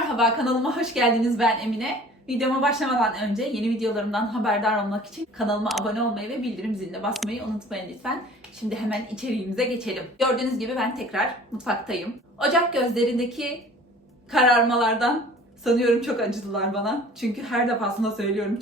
Merhaba, kanalıma hoş geldiniz. Ben Emine. Videoma başlamadan önce yeni videolarımdan haberdar olmak için kanalıma abone olmayı ve bildirim ziline basmayı unutmayın lütfen. Şimdi hemen içeriğimize geçelim. Gördüğünüz gibi ben tekrar mutfaktayım. Ocak gözlerindeki kararmalardan sanıyorum çok acıdılar bana. Çünkü her defasında söylüyorum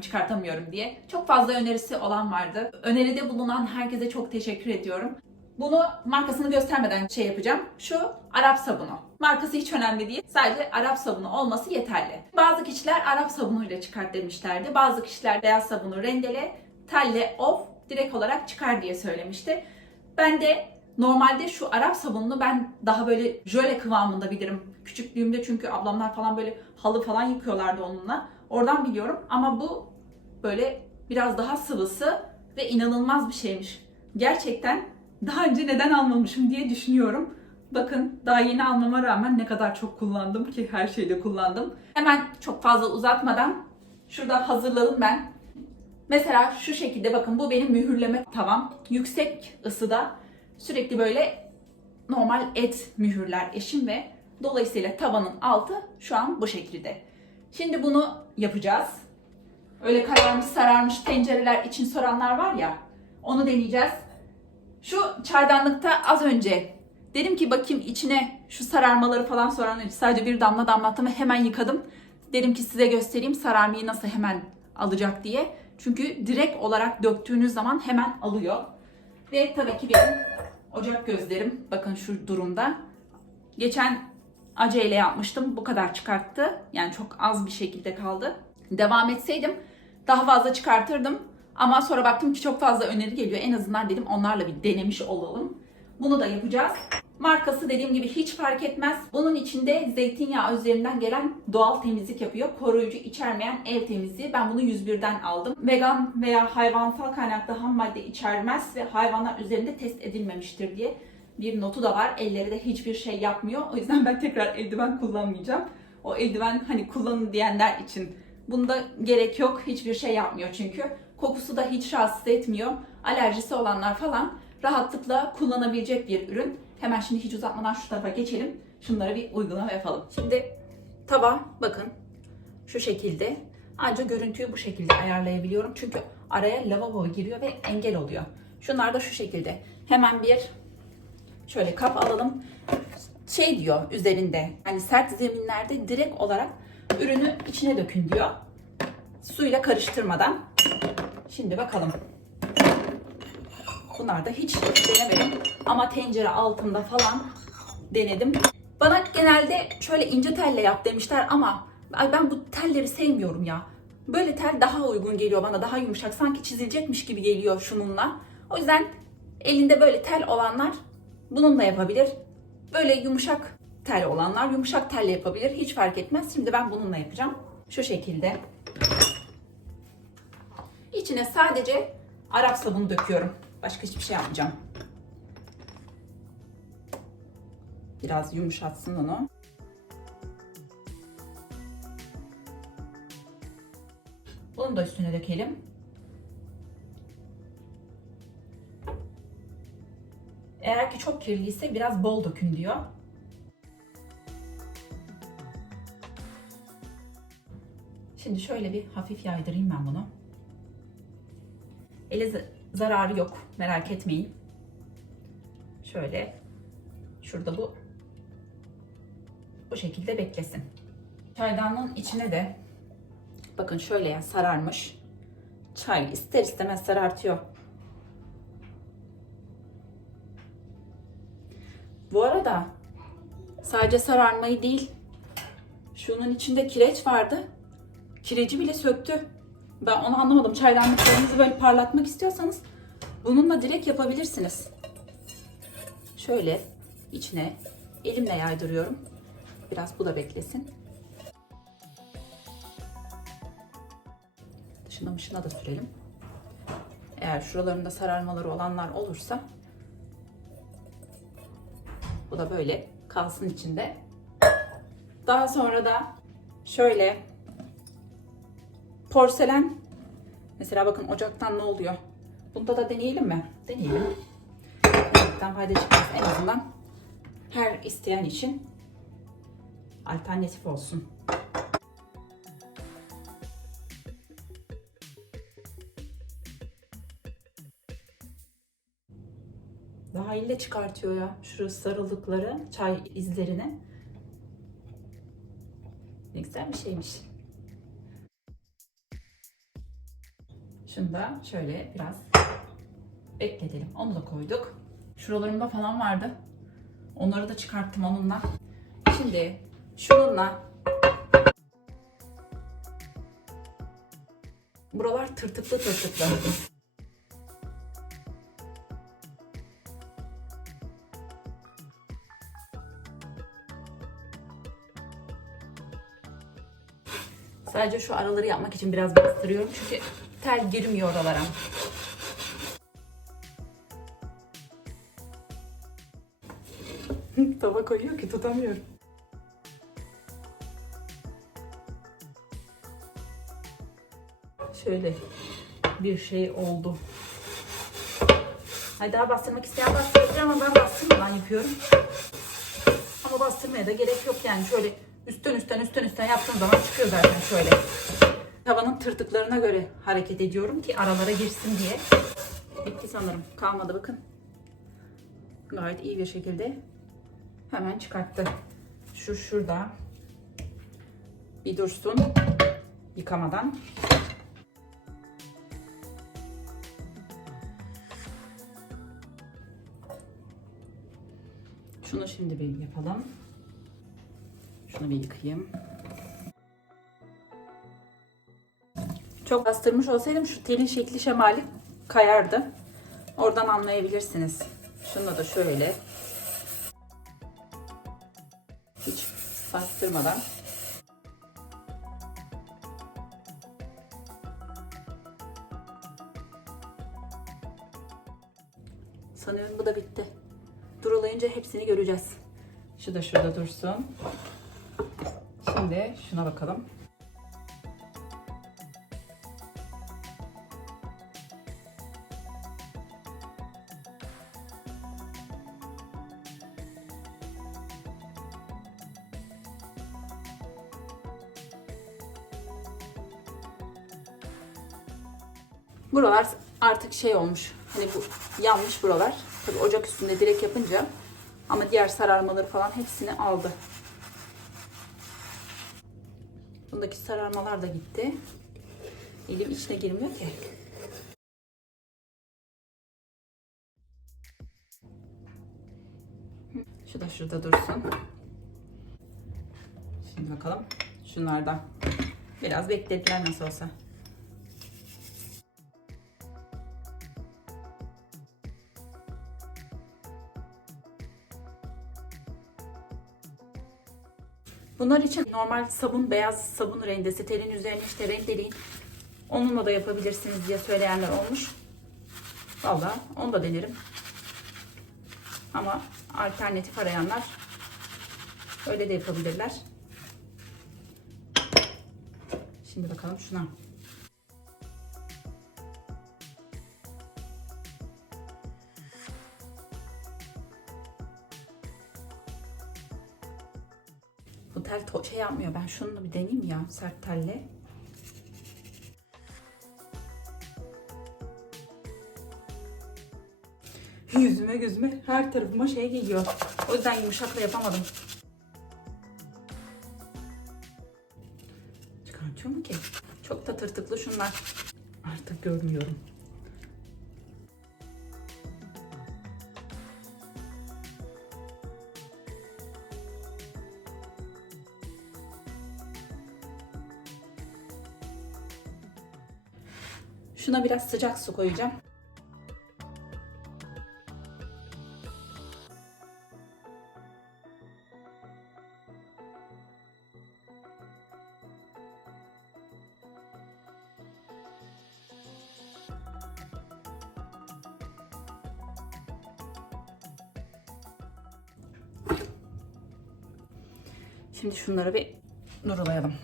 çıkartamıyorum diye. Çok fazla önerisi olan vardı. Öneride bulunan herkese çok teşekkür ediyorum. Bunu markasını göstermeden yapacağım. Şu Arap sabunu. Markası hiç önemli değil. Sadece Arap sabunu olması yeterli. Bazı kişiler Arap sabunuyla çıkart demişlerdi. Bazı kişiler beyaz sabunu rendele, telle of direkt olarak çıkar diye söylemişti. Ben de normalde şu Arap sabununu ben daha böyle jöle kıvamında bilirim. Küçüklüğümde çünkü ablamlar falan böyle halı falan yıkıyorlardı onunla. Oradan biliyorum ama bu böyle biraz daha sıvısı ve inanılmaz bir şeymiş. Gerçekten daha önce neden almamışım diye düşünüyorum. Bakın daha yeni almama rağmen ne kadar çok kullandım ki her şeyde kullandım. Hemen çok fazla uzatmadan şurada hazırladım ben. Mesela şu şekilde bakın bu benim mühürleme tavam. Yüksek ısıda sürekli böyle normal et mühürler eşim ve dolayısıyla tavanın altı şu an bu şekilde. Şimdi bunu yapacağız. Öyle kararmış sararmış tencereler için soranlar var ya, onu deneyeceğiz. Şu çaydanlıkta az önce dedim ki bakayım içine şu sararmaları falan soranlar sadece bir damla damlattım ve hemen yıkadım. Dedim ki size göstereyim sararmayı nasıl hemen alacak diye. Çünkü direkt olarak döktüğünüz zaman hemen alıyor. Ve tabii ki benim ocak gözlerim bakın şu durumda. Geçen aceleyle yapmıştım. Bu kadar çıkarttı. Yani çok az bir şekilde kaldı. Devam etseydim daha fazla çıkartırdım. Ama sonra baktım ki çok fazla öneri geliyor. En azından dedim onlarla bir denemiş olalım. Bunu da yapacağız. Markası dediğim gibi hiç fark etmez. Bunun içinde zeytinyağı üzerinden gelen doğal temizlik yapıyor. Koruyucu içermeyen ev temizliği. Ben bunu 101'den aldım. Vegan veya hayvansal kaynaklı ham madde içermez ve hayvanlar üzerinde test edilmemiştir diye bir notu da var. Elleri de hiçbir şey yapmıyor. O yüzden ben tekrar eldiven kullanmayacağım. O eldiven hani kullanın diyenler için bunda gerek yok. Hiçbir şey yapmıyor çünkü. Kokusu da hiç rahatsız etmiyor. Alerjisi olanlar falan rahatlıkla kullanabilecek bir ürün. Hemen şimdi hiç uzatmadan şu tarafa geçelim. Şunları bir uygulama yapalım. Şimdi tava bakın şu şekilde. Ancak görüntüyü bu şekilde ayarlayabiliyorum. Çünkü araya lavabo giriyor ve engel oluyor. Şunlar da şu şekilde. Hemen bir şöyle kap alalım. Diyor üzerinde hani sert zeminlerde direkt olarak ürünü içine dökün diyor. Suyla karıştırmadan. Şimdi bakalım. Bunlar da hiç denemedim ama tencere altında falan denedim. Bana genelde şöyle ince telle yap demişler ama ben bu telleri sevmiyorum ya. Böyle tel daha uygun geliyor bana, daha yumuşak. Sanki çizilecekmiş gibi geliyor şununla. O yüzden elinde böyle tel olanlar bununla yapabilir. Böyle yumuşak tel olanlar yumuşak telle yapabilir. Hiç fark etmez. Şimdi ben bununla yapacağım. Şu şekilde. İçine sadece Arap sabunu döküyorum. Başka hiçbir şey yapmayacağım. Biraz yumuşatsın onu. Bunu da üstüne dökelim. Eğer ki çok kirliyse biraz bol dökün diyor. Şimdi şöyle bir hafif yaydırayım ben bunu. Ele zararı yok, merak etmeyin. Şöyle şurada bu şekilde beklesin. Çaydanlığın içine de bakın şöyle sararmış. Çay ister istemez sarartıyor. Bu arada sadece sararmayı değil, şunun içinde kireç vardı. Kireci bile söktü. Ben onu anlamadım. Çaydanlıklarınızı böyle parlatmak istiyorsanız bununla direkt yapabilirsiniz. Şöyle içine elimle yaydırıyorum. Biraz bu da beklesin. Dışına da sürelim. Eğer şuralarında sararmaları olanlar olursa bu da böyle kalsın içinde. Daha sonra da şöyle porselen mesela bakın ocaktan ne oluyor? Bunda da deneyelim mi? Deneyelim. Ocaktan fayda çıkmaz en azından her isteyen için Alternatif olsun. Daha ille çıkartıyor ya. Şu sarıldıkları çay izlerini. Ne güzel bir şeymiş. Şunu da şöyle biraz bekletelim. Onu da koyduk. Şuralarımda falan vardı. Onları da çıkarttım onunla. Şimdi şununla buralar tırtıklı tırtıklı. Sadece şu araları yapmak için biraz bastırıyorum çünkü tel girmiyor oralara. Tava koyuyor ki tutamıyorum. Şöyle bir şey oldu. Hay daha bastırmak isteyen bastırabilir ama ben bastırmadan yapıyorum. Ama bastırmaya da gerek yok yani şöyle üstten yaptığım zaman çıkıyor zaten şöyle. Tavanın tırtıklarına göre hareket ediyorum ki aralara girsin diye. Bitti sanırım. Kalmadı bakın. Gayet iyi bir şekilde hemen çıkarttı. Şu şurada bir dursun yıkamadan. Şunu şimdi bir yapalım. Şunu bir yıkayayım. Çok bastırmış olsaydım şu telin şekli şemali kayardı. Oradan anlayabilirsiniz. Şunu da şöyle hiç bastırmadan sanıyorum bu da bitti. Durulayınca hepsini göreceğiz. Şu da şurada dursun. Şimdi şuna bakalım. Buralar artık şey olmuş. Hani bu yanmış buralar. Tabii ocak üstünde direkt yapınca ama diğer sararmaları falan hepsini aldı. Bundaki sararmalar da gitti. Elim içine girmiyor ki. Şu da şurada dursun. Şimdi bakalım. Şunlardan biraz beklediler nasıl olsa. Bunlar için normal sabun, beyaz sabun rendesi telin üzerine işte rendeleyin. Onunla da yapabilirsiniz diye söyleyenler olmuş. Vallahi onu da denerim. Ama alternatif arayanlar öyle de yapabilirler. Şimdi bakalım şuna. Bu tel şey yapmıyor. Ben şunu bir deneyeyim ya sert telle. Yüzüme gözüme her tarafıma şey geliyor. O yüzden yumuşakla yapamadım. Çıkartıyor mu ki? Çok da tırtıklı şunlar. Artık görmüyorum. Şuna biraz sıcak su koyacağım. Şimdi şunları bir durulayalım.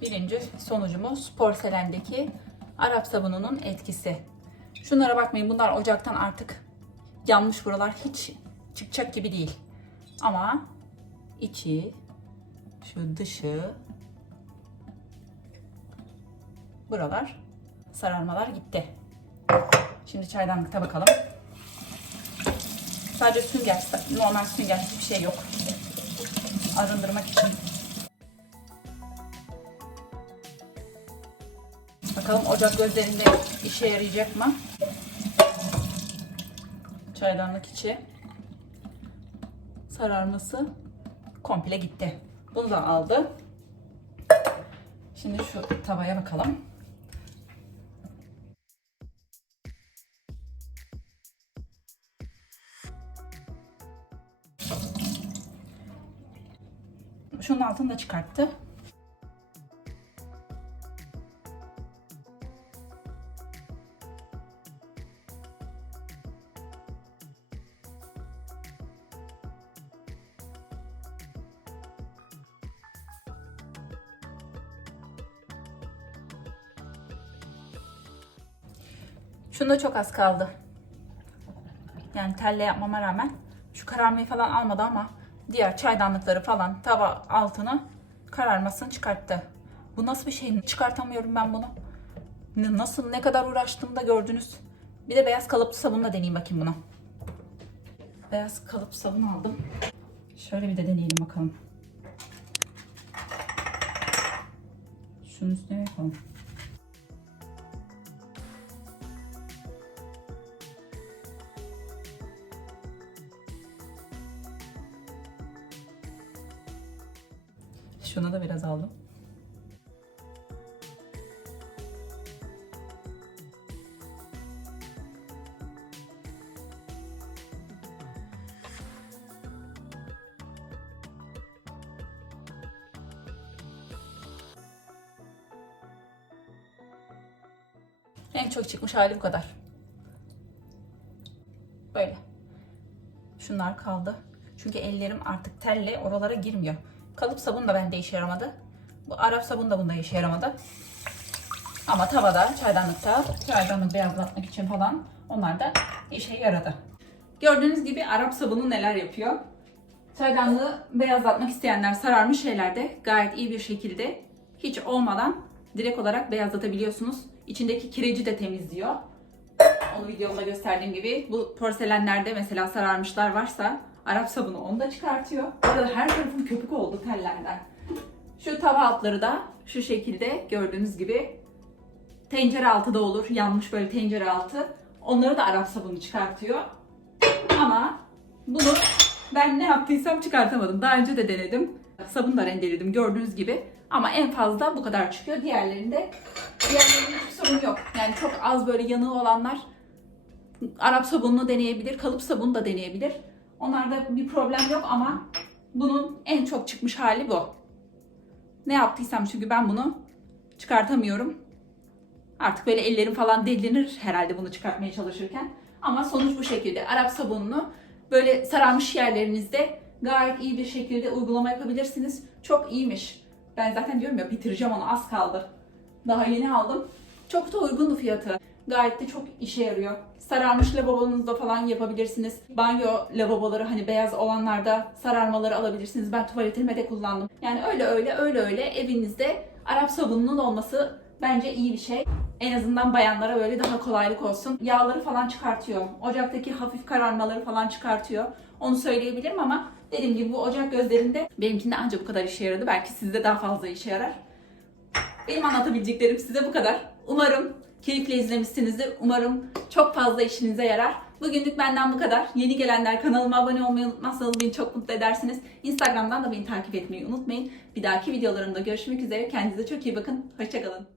Birinci sonucumuz porselendeki Arap sabununun etkisi. Şunlara bakmayın, bunlar ocaktan artık yanmış buralar, hiç çıkacak gibi değil. Ama içi, şu dışı, buralar sararmalar gitti. Şimdi çaydanlıkta bakalım. Sadece sünger, normal sünger, hiçbir şey yok. Arındırmak için. Bakalım ocak gözlerinde işe yarayacak mı? Çaydanlık içi sararması komple gitti. Bunu da aldı. Şimdi şu tavaya bakalım. Şunun altını da çıkarttı. Şunda çok az kaldı. Yani telle yapmama rağmen şu kararmayı falan almadı ama diğer çaydanlıkları falan tava altını kararmasını çıkarttı. Bu nasıl bir şey? Çıkartamıyorum ben bunu. Nasıl, ne kadar uğraştığımı da gördünüz. Bir de beyaz kalıplı sabunla deneyeyim bakayım bunu. Beyaz kalıplı sabun aldım. Şöyle bir de deneyelim bakalım. Şunun üstüne yapalım. Şunu da biraz aldım. En çok çıkmış hali bu kadar. Böyle. Şunlar kaldı. Çünkü ellerim artık telle oralara girmiyor. Kalıp sabun da bende işe yaramadı. Bu Arap sabun da bunda işe yaramadı. Ama tavada, çaydanlık beyazlatmak için falan onlar da işe yaradı. Gördüğünüz gibi Arap sabunu neler yapıyor? Çaydanlığı beyazlatmak isteyenler, sararmış şeylerde gayet iyi bir şekilde hiç olmadan direkt olarak beyazlatabiliyorsunuz. İçindeki kireci de temizliyor. Onu videomda gösterdiğim gibi bu porselenlerde mesela sararmışlar varsa Arap sabunu onu da çıkartıyor. Bu arada her tarafım köpük oldu tellerden. Şu tava altları da şu şekilde gördüğünüz gibi tencere altı da olur. Yanmış böyle tencere altı. Onları da Arap sabunu çıkartıyor. Ama bunu ben ne yaptıysam çıkartamadım. Daha önce de denedim. Sabun da rendeledim gördüğünüz gibi. Ama en fazla bu kadar çıkıyor. Diğerlerinde hiçbir sorun yok. Yani çok az böyle yanığı olanlar Arap sabununu deneyebilir, kalıp sabunu da deneyebilir. Onlarda bir problem yok ama bunun en çok çıkmış hali bu. Ne yaptıysam çünkü ben bunu çıkartamıyorum. Artık böyle ellerim falan delinir herhalde bunu çıkartmaya çalışırken. Ama sonuç bu şekilde. Arap sabununu böyle sararmış yerlerinizde gayet iyi bir şekilde uygulama yapabilirsiniz. Çok iyiymiş. Ben zaten diyorum ya bitireceğim onu, az kaldı. Daha yeni aldım. Çok da uygundu fiyatı. Gayet de çok işe yarıyor. Sararmış lavabonuzda falan yapabilirsiniz. Banyo lavaboları hani beyaz olanlarda sararmaları alabilirsiniz. Ben tuvaletime de kullandım. Yani öyle evinizde Arap sabununun olması bence iyi bir şey. En azından bayanlara böyle daha kolaylık olsun. Yağları falan çıkartıyor. Ocaktaki hafif kararmaları falan çıkartıyor. Onu söyleyebilirim ama dediğim gibi bu ocak gözlerinde benimkinde ancak bu kadar işe yaradı. Belki sizde daha fazla işe yarar. Benim anlatabileceklerim size bu kadar. Umarım keyifle izlemişsinizdir. Umarım çok fazla işinize yarar. Bugünlük benden bu kadar. Yeni gelenler kanalıma abone olmayı unutmazsanız beni çok mutlu edersiniz. Instagram'dan da beni takip etmeyi unutmayın. Bir dahaki videolarımda görüşmek üzere. Kendinize çok iyi bakın. Hoşça kalın.